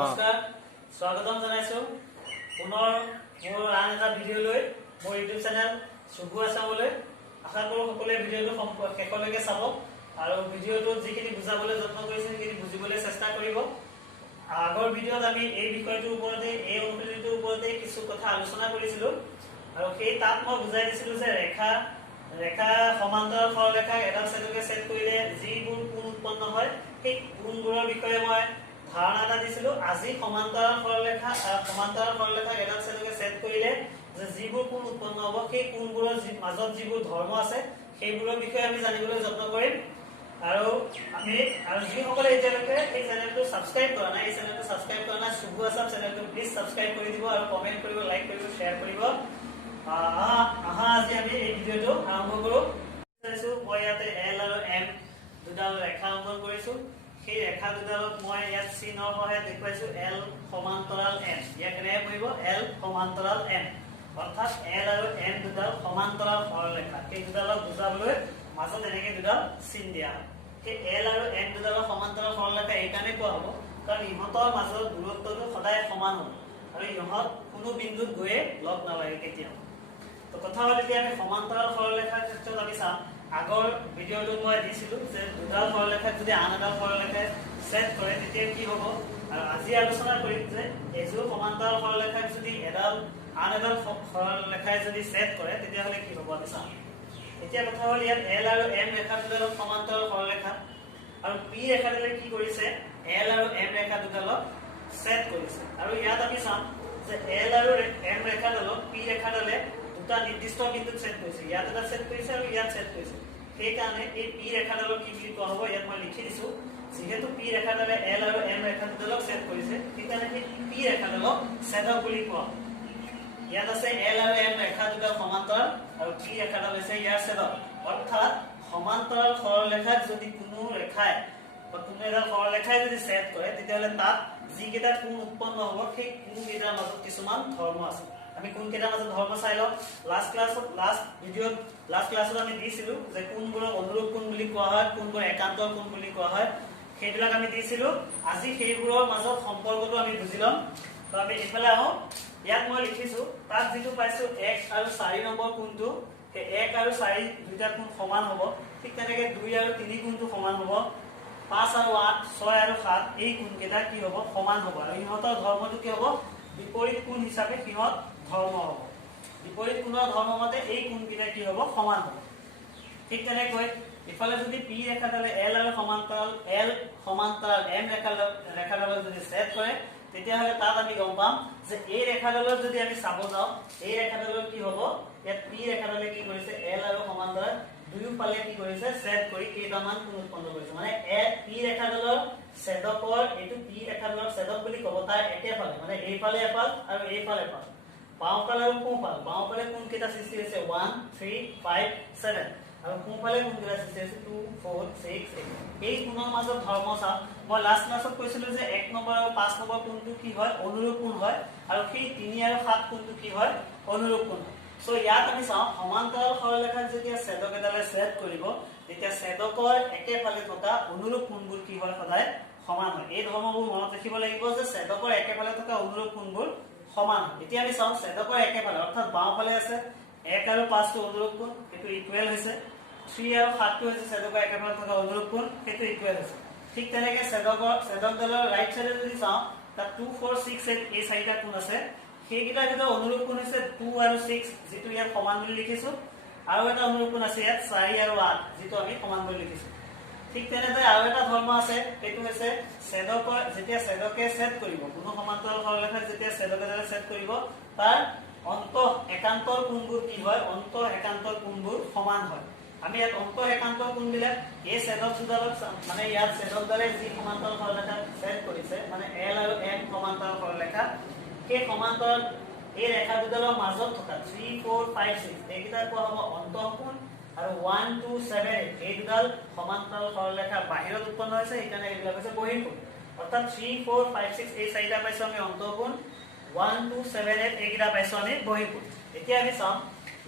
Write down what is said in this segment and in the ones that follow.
নমস্কাৰ স্বাগতম জনাইছো পুনৰ মোৰ আন এটা ভিডিঅ' লৈ মোৰ ইউটিউব চেনেল শুভু আছামলৈ আশা কৰোঁ সকলোৱে ভিডিঅ'টো শেষলৈকে চাব আৰু ভিডিঅ'টো যিখিনি বুজাবলৈ যত্ন কৰিছে সেইখিনি বুজিবলৈ চেষ্টা কৰিব আগৰ ভিডিঅ'ত আমি এই বিষয়টোৰ ওপৰতে এই অনুশীলনীটোৰ ওপৰতে কিছু কথা আলোচনা কৰিছিলোঁ আৰু সেই তাত মই বুজাই দিছিলোঁ যে ৰেখা সমান্তৰাল সৰলৰেখাক এডাল ছেদকে ছেদ কৰিলে যিবোৰ কোণ উৎপন্ন হয় সেই কোণবোৰৰ বিষয়ে মই ধাৰণা এটা দিছিলোঁ আজি সমান্তৰাল সৰলৰেখাক এডাল ছেদকে ছেদ কৰিলে যে যিবোৰ কোণ উৎপন্ন হ'ব সেই কোণবোৰৰ মাজত যিবোৰ ধৰ্ম আছে সেইবোৰৰ বিষয়ে আমি জানিবলৈ যত্ন কৰিম আৰু যিসকলে এতিয়ালৈকে এই চেনেলটো ছাবস্ক্ৰাইব কৰা নাই শুভু আছাম চেনেলটো প্লিজ ছাবস্ক্ৰাইব কৰি দিব আৰু কমেণ্ট কৰিব লাইক কৰিব শ্বেয়াৰ কৰিব আজি আমি এই ভিডিঅ'টো আৰম্ভ কৰোঁ মই ইয়াতে এল আৰু এম দুডাল ৰেখা অংকন কৰিছোঁ সেই ৰেখা দুডালত মই ইয়াত চিনৰ সহায়ত দেখুৱাইছোঁ এল সমান্তৰাল এম ইয়াক কেনেকৈ কৰিব এল সমান্তৰাল এম অৰ্থাৎ এল আৰু এম দুডাল সমান্তৰাল সৰলৰেখা সেই দুডালক বুজাবলৈ মাজত এনেকৈ দুডাল চিন দিয়া হয় সেই এল আৰু এম দুডালৰ সমান্তৰাল সৰলৰেখা এইকাৰণে কোৱা হ'ব কাৰণ ইহঁতৰ মাজৰ দূৰত্বটো সদায় সমান হ'ব আৰু ইহঁত কোনো বিন্দুত গৈয়ে লগ নালাগে কেতিয়াও তো কথা হ'ল এতিয়া আমি সমান্তৰাল সৰলৰেখাৰ ক্ষেত্ৰত আমি চাম আগৰ ভিডিঅ'টোত মই দিছিলোঁ যে দুডাল সৰলৰেখাক যদি আন এডাল সৰলৰেখাই ছেদ কৰে তেতিয়া কি হ'ব আৰু আজি আলোচনা কৰিম যে এযোৰ সমান্তৰাল সৰলৰেখাক যদি আন এডাল সৰলৰেখাই যদি ছেদ কৰে তেতিয়াহ'লে কি হ'ব আমি চাম এতিয়া কথা হ'ল ইয়াত এল আৰু এম ৰেখা দুডালত সমান্তৰাল সৰলৰেখা আৰু পি ৰেখাডালে কি কৰিছে এল আৰু এম ৰেখা দুডালক ছেদ কৰিছে আৰু ইয়াত আমি চাম যে এল আৰু এম ৰেখাডালক পি ৰেখাডালে দুটা নিৰ্দিষ্ট বিন্দুত ছেদ কৰিছে ইয়াত এটা ছেদ কৰিছে আৰু ইয়াত ছেদ কৰিছে সেইকাৰণে এই পি ৰেখাডালক কি বুলি কোৱা হ'ব ইয়াত মই লিখি দিছো যিহেতু পি ৰেখাডালে এল আৰু এম ৰেখা দুডালক ছেদ কৰিছে সেইকাৰণে এই পি ৰেখাডালক ছেদক বুলি কোৱা ইয়াত আছে এল আৰু এম ৰেখা দুডাল সমান্তৰাল আৰু পি ৰেখাডাল হৈছে ইয়াৰ ছেদক অৰ্থাৎ সমান্তৰাল সৰলৰেখাক যদি কোনো ৰেখাই বা কোনো এডাল সৰলৰেখাই যদি ছেদ কৰে তেতিয়াহ'লে তাত যিকেইটা কোণ উৎপন্ন হ'ব সেই কোণকেইটাৰ মাজত কিছুমান ধৰ্ম আছে আমি কোণকেইটাৰ মাজত ধৰ্ম চাই লওঁ লাষ্ট ক্লাছত আমি দিছিলোঁ যে কোণবোৰক অনুৰূপ কোণ বুলি কোৱা হয় কোণবোৰ একান্তৰ কোণ বুলি কোৱা হয় সেইবিলাক আমি দিছিলোঁ আজি সেইবোৰৰ মাজত সম্পৰ্কটো আমি বুজি ল'ম তো আমি এইফালে আহোঁ ইয়াত মই লিখিছোঁ তাত যিটো পাইছোঁ 1 আৰু 4 নম্বৰ কোণটো সেই 1 আৰু 4 দুইটা কোণ সমান হ'ব ঠিক তেনেকৈ 2 আৰু 3 কোণটো সমান হ'ব 5 আৰু 8 6 আৰু 7 এই কোণকেইটা কি হ'ব সমান হ'ব আৰু ইহঁতৰ ধৰ্মটো কি হ'ব বিপৰীত কোণ হিচাপে সিহঁত ধৰ্ম হ'ব বিপৰীত কোণৰ ধৰ্ম মতে এই কোণকেইটা কি হ'ব সমান হ'ব ঠিক তেনেকৈ ইফালে যদি পি ৰেখাডালে এল আৰু সমান্তৰাল এম ৰেখাডালক যদি ছেদ কৰে তেতিয়াহ'লে তাত আমি গম পাম যে এই ৰেখাডালত যদি আমি চাব যাওঁ এই ৰেখাডালৰ কি হ'ব ইয়াত পি ৰেখাডালে কি কৰিছে এল আৰু সমান্তৰাল দুয়োফালে কি কৰিছে ছেদ কৰি কেইটামান কোণ উৎপন্ন কৰিছে মানে পি ৰেখাডালৰ ছেদকৰ এইটো পি ৰেখাডালৰ ছেদক বুলি ক'ব তাৰ একেফালে মানে এইফালে এফাল আৰু এইফালে এফাল বাওঁফালে আৰু সোঁফাল বাওঁফালে কোণকেইটা সৃষ্টি হৈছে 1 3 5 7 আৰু সোঁফালে কোণকেইটা সৃষ্টি হৈছে 2 4 6 8 এই কোণৰ মাজত ধৰ্ম চাওঁ মই লাষ্ট ক্লাছত কৈছিলোঁ যে 1 নম্বৰ আৰু 5 নম্বৰ কোণটো কি হয় অনুৰূপ কোণ হয় আৰু সেই 3 আৰু 7 কোণটো কি হয় অনুৰূপ কোণ হয় সো ইয়াত আমি চাওঁ সমান্তৰাল সৰলৰেখাক যেতিয়া ছেদক এডালে ছেদ কৰিব তেতিয়া ছেদকৰ একেফালে থকা অনুৰূপ কোণবোৰ কি হয় সদায় সমান হয় এই ধৰ্মবোৰ মনত ৰাখিব লাগিব যে ছেদকৰ একেফালে থকা অনুৰূপ কোণবোৰ সমান হয় এতিয়া আমি চাওঁ ছেদকৰ একেফালে অৰ্থাৎ বাওঁফালে আছে 1 আৰু 5 টো অনুৰূপ কোণ সেইটো ইকুৱেল হৈছে 3 আৰু 7 টো হৈছে ছেদকৰ একেফালে থকা অনুৰূপ কোণ সেইটো ইকুৱেল হৈছে ঠিক তেনেকৈ ছেদকডালৰ ৰাইট সাইডে যদি চাওঁ তাত 2 4 6 8 এই চাৰিটা কোণ আছে সেইকেইটা ভিতৰত অনুৰূপ কোণ হৈছে 2 আৰু 6 যিটো ইয়াত সমান বুলি লিখিছোঁ আৰু এটা অনুৰূপ কোণ আছে ইয়াত 4 আৰু 8 যিটো আমি সমান বুলি লিখিছোঁ ঠিক তেনেদৰে আৰু এটা ধৰ্ম আছে সেইটো হৈছে ছেদকৰ যেতিয়া ছেদকে ছেদ কৰিব কোনো সমান্তৰাল সৰলৰেখাক যেতিয়া ছেদকেডালে ছেদ কৰিব তাৰ একান্তৰ কোণবোৰ কি হয় একান্তৰ কোণবোৰ সমান হয় আমি ইয়াত একান্তৰ কোণবিলাক এই ছেদক দুডালক মানে ইয়াত ছেদকডালে যি সমান্তৰাল সৰলৰেখা ছেদ কৰিছে মানে এল আৰু এম সমান্তৰাল সৰলৰেখা সেই সমান্তৰাল এই ৰেখা দুডালৰ মাজত থকা 3 4 5 6 এইকেইটা কোৱা হ'ব অন্তঃকোণ আৰু 1 2 7 8 এই দুডাল সমান্তৰাল সৰলৰেখা বাহিৰত উৎপন্ন হৈছে সেইকাৰণে এইবিলাক হৈছে বহিঃকোণ অৰ্থাৎ 3 4 5 6 এই চাৰিটা পাইছোঁ আমি অন্তঃকোণ 1 2 7 8 এইকেইটা পাইছোঁ আমি বহিঃকোণ এতিয়া আমি চাম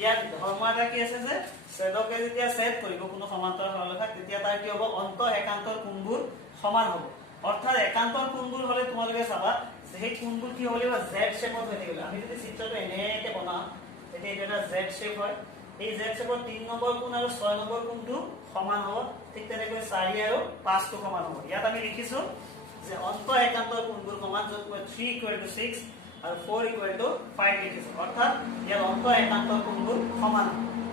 ইয়াত ধৰ্ম এটা কি আছে যে ছেদকে যেতিয়া ছেদ কৰিব কোনো সমান্তৰাল সৰলৰেখাক তেতিয়া তাৰ কি হ'ব একান্তৰ কোণবোৰ সমান হ'ব অৰ্থাৎ একান্তৰ কোণবোৰ হলে তোমালোকে চাবা সেই কোণবোৰ কি হ'ব লাগিব জেড শেপত হৈ থাকিব আমি যদি চিত্ৰটো এনেকে বনাও তেতিয়া এইটো এটা জেড শেপ হয় এই জেড শেপৰ 3 নম্বৰ কোণ আৰু 6 নম্বৰ কোণটো সমান হ'ব ঠিক তেনেকৈ 4 আৰু 5 টো সমান হ'ব ইয়াত আমি লিখিছো যে অন্ত একান্তৰ কোণবোৰ সমান য'ত 3 = 6 আৰু 4 = 5 লিখিছো অৰ্থাৎ ইয়াৰ অন্ত একান্তৰ কোণবোৰ সমান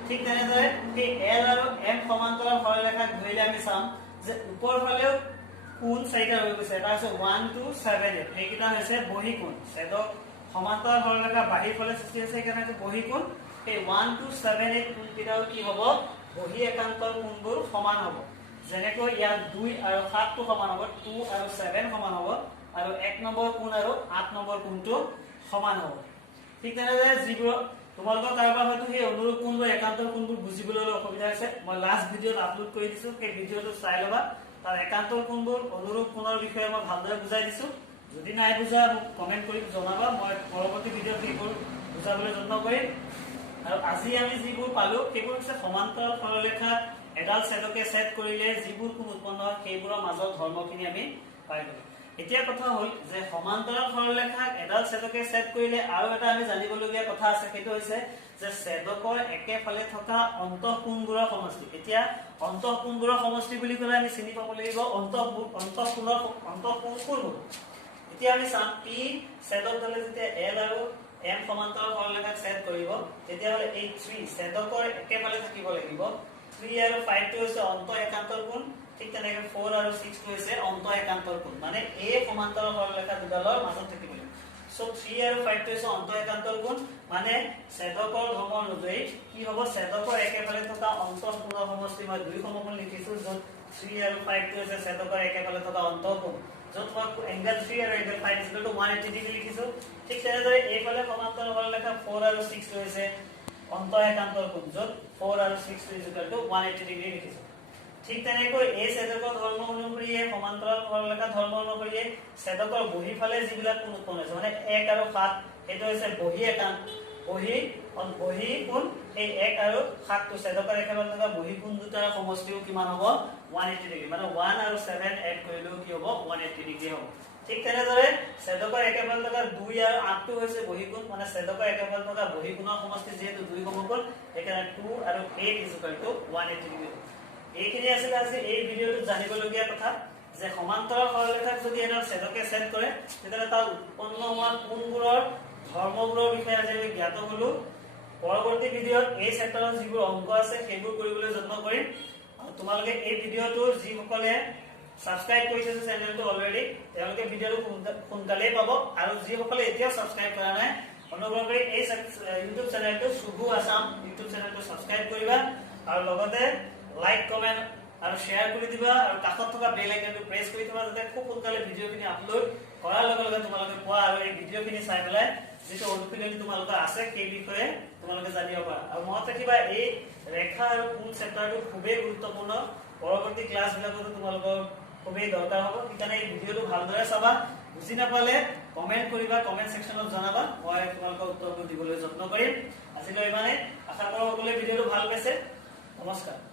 ঠিক তেনেদৰে এই এল আৰু এম সমান্তৰাল সৰলৰেখাক ধৰিলে আমি চাম যে ওপৰ ফালেও কোণ চাৰিটা হৈ গৈছে এটা আছে 1 2 7 8 এইকেইটা হৈছে বহি কোণ ছেদক সমান্তৰাল সৰলৰেখা বাহিৰ ফালে সৃষ্টি হৈছে সেইকাৰণে এইটো বহি কোণ এই 1 2 7 8 কোণকেইটাও কি হ'ব বহি একান্তৰ কোণবোৰ সমান হ'ব যেনেকৈ ইয়াত 2 আৰু 7 টো সমান হ'ব 2 আৰু 7 সমান হ'ব আৰু 1 নম্বৰ কোণ আৰু 8 নম্বৰ কোণটো সমান হ'ব ঠিক তেনেদৰে যিবোৰ তোমালোকৰ কাৰোবাৰ হয়তো সেই অনুৰূপ কোণবোৰ একান্তৰ কোণবোৰ বুজিবলৈ অসুবিধা আছে মই লাষ্ট ভিডিঅ'ত আপলোড কৰি দিছো সেই ভিডিঅ'টো চাই ল'বা তাৰ একান্তৰ কোণবোৰ অনুৰূপ কোণৰ বিষয়ে মই ভালদৰে বুজাই দিছো যদি নাই বুজা মোক কমেন্ট কৰি জনাবা মই পৰৱৰ্তী ভিডিঅ'ত এইবোৰ বুজাবলৈ যত্ন কৰিম আৰু আজি আমি যিবোৰ পালো সেইবোৰ হৈছে সমান্তৰাল সৰলৰেখা এডাল ছেদকে ছেদ কৰিলে যিবোৰ কোণ উৎপন্ন হয় সেইবোৰৰ মাজৰ ধৰ্মখিনি আমি পাই গলো এতিয়া কথা হ'ল যে সমান্তৰাল সৰলৰেখাক এডাল ছেদকে ছেদ কৰিলে আৰু এটা আমি জানিবলগীয়া কথা আছে সেইটো হৈছে যে ছেদকৰ একেফালে থকা অন্তঃকোণবোৰৰ সমষ্টি এতিয়া অন্তঃকোণবোৰৰ সমষ্টি বুলি ক'লে আমি চিনি পাব লাগিব অন্তঃকোণবোৰ এতিয়া আমি চাম পি ছেদক দলে যেতিয়া এল আৰু এম সমান্তৰাল সৰলৰেখাক ছেদ কৰিব তেতিয়া হলে এই 3 ছেদকৰ একেফালে থাকিব লাগিব 3 আৰু 5 টো হৈছে অন্ত একান্তৰ কোণ ঠিক তেনেকৈ 4 আৰু 6 টো হৈছে অন্ত একান্তৰ কোণ মানে এই সমান্তৰাল সৰলৰেখা দুডালৰ মাজত থাকিব লাগিব সো 3 আৰু 5 টো হৈছে অন্ত একান্তৰ কোণ মানে ছেদকৰ ধৰ্ম অনুযায়ী কি হ'ব ছেদকৰ একেফালে থকা অন্তঃকোণৰ সমষ্টি মই দুই সমকোণ লিখিছো য'ত 3 আৰু 5 টো হৈছে ছেদকৰ একেফালে থকা অন্তঃকোণ য'ত মই এংগল 3 আৰু এংগল 5 180 ডিগ্ৰী লিখিছো ঠিক তেনেদৰে এইফালে সমান্তৰাল সৰলৰেখা 4 আৰু 6 টো হৈছে অন্ত একান্তৰ কোণ য'ত 4 আৰু 6 টো 180 ডিগ্ৰী লিখিছো ঠিক তেনেকৈ এই ছেদকৰ ধৰ্ম অনুসৰি সমান্তৰাল সৰলৰেখা ধৰ্ম অনুসৰি ছেদকৰ বহিফালে যিবিলাক কোণ উৎপন্ন হৈছে মানে 1 আৰু 7 সেইটো হৈছে বহি একান্ত বহি কোণ এই 1 আৰু 7 টো ছেদকৰ একেফালে থকা বহি কোণ দুটাৰ সমষ্টিও কিমান হ'ব 180 ডিগ্ৰী মানে 1 আৰু 7 এড কৰিলেও কি হ'ব 180 ডিগ্ৰী হ'ব ঠিক তেনেদৰে ছেদকৰ একেফালে থকা 2 আৰু 8 টো হৈছে বহি কোণ মানে ছেদকৰ একেফালে থকা বহি কোণৰ সমষ্টি যেহেতু দুই সমকোণ সেইকাৰণে 2 আৰু 8 180 ডিগ্ৰী এইখিনি আছিল আজি এই ভিডিঅ'টো জানিবলগীয়া কথা যে সমান্তৰাল সৰলৰেখাক যদি এডাল ছেদকে ছেদ কৰে তেতিয়া তাৰ উৎপন্ন হোৱা কোণবোৰৰ ধৰ্মবোৰৰ বিষয়ে আজি আমি জ্ঞাত হলো পৰৱৰ্তী ভিডিঅ'ত এই চেপ্টাৰৰ যিবোৰ অংক আছে সেইবোৰ কৰিবলৈ যত্ন কৰিম আৰু তোমালোকে এই ভিডিঅ'টো যিসকলে সাবস্ক্ৰাইব কৰিছে চেনেলটো অলৰেডি তেওঁলোকে ভিডিঅ'টো সোনকালেই পাব আৰু যিসকলে এতিয়াও সাবস্ক্ৰাইব কৰা নাই অনুগ্ৰহ কৰি এই ইউটিউব চেনেলটো শুভু আসাম ইউটিউব চেনেলটো সাবস্ক্ৰাইব কৰিবা আৰু লগতে লাইক কমেন্ট আৰু শেয়াৰ কৰি দিবা আৰু কাষত থকা বেল আইকনটো প্ৰেছ কৰি থবা যাতে খুব সোনকালে ভিডিঅ'খিনি আপলোড কৰাৰ লগে লগে তোমালোকে পোৱা আৰু এই ভিডিঅ'খিনি চাই পেলাই যেটো অনুশীলনী তোমালোকৰ আছে সেই বিষয়ে তোমালোকে জানিব পাৰা আৰু মনত ৰাখিবা এই ৰেখা আৰু কোণ চেপ্টাৰটো খুবেই গুৰুত্বপূৰ্ণ পৰৱৰ্তী ক্লাছবিলাকতো তোমালোকৰ খুবেই দৰকাৰ হ'ব সেইকাৰণে এই ভিডিঅ'টো ভালদৰে চাবা বুজি নাপালে কমেন্ট কৰিবা কমেন্ট সেকশনত জনাবা মই তোমালোকৰ উত্তৰটো দিবলৈ যত্ন কৰিম আজিলৈ ইমানে আশা কৰোঁ সকলোৱে ভিডিঅ'টো ভাল পাইছে নমস্কাৰ